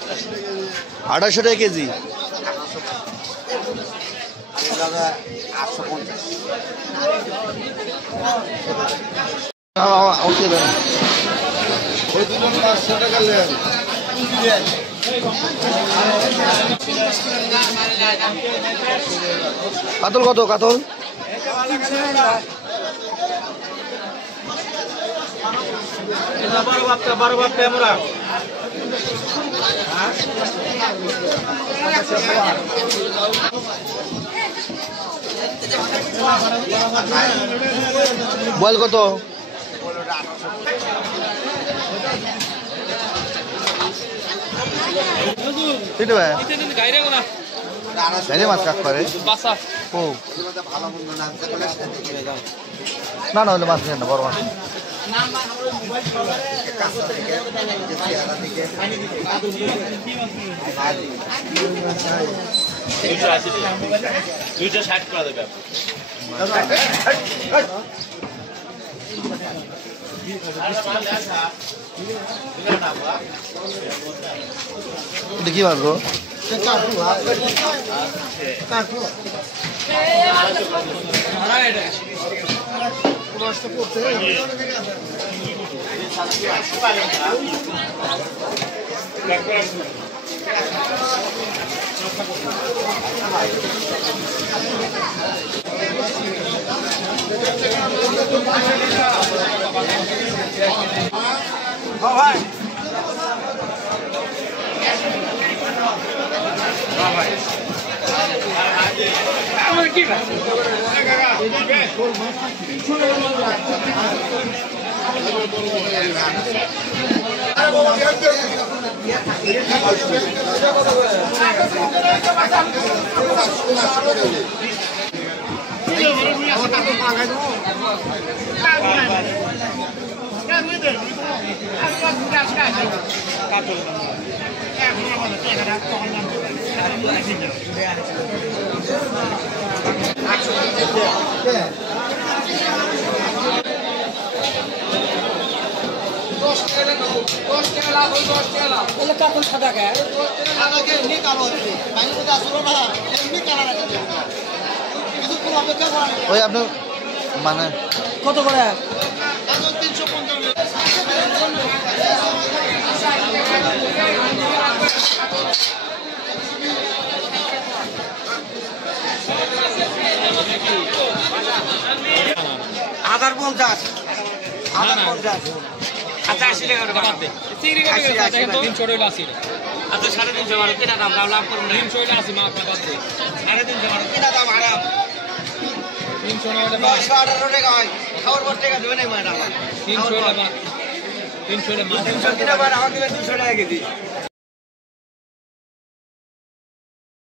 2800 টাকা কেজি। কাতল কত? কাতল বল কত? মাছ কাট করে না না হলে মাছ না বড় মাছ কি মাছ গো? ওই আপনি মানে কত করে? হাজার 50। আচ্ছা 80 টাকা চিংড়ি কাটে 300 টাকা আছে। আচ্ছা 350 মারো কিনা দাম লাভ করুন 300 টাকা আছে মাছ বাদ দে 350 মারো কিনা দাম আরাম 300 টাকা 118 টাকা হয় খাওয়ার পর টাকা দেবে না ম্যাডাম 300 টাকা 300 টাকা মাছ 300 কিনা ভাই আমাকে 200 টাকা কেজি।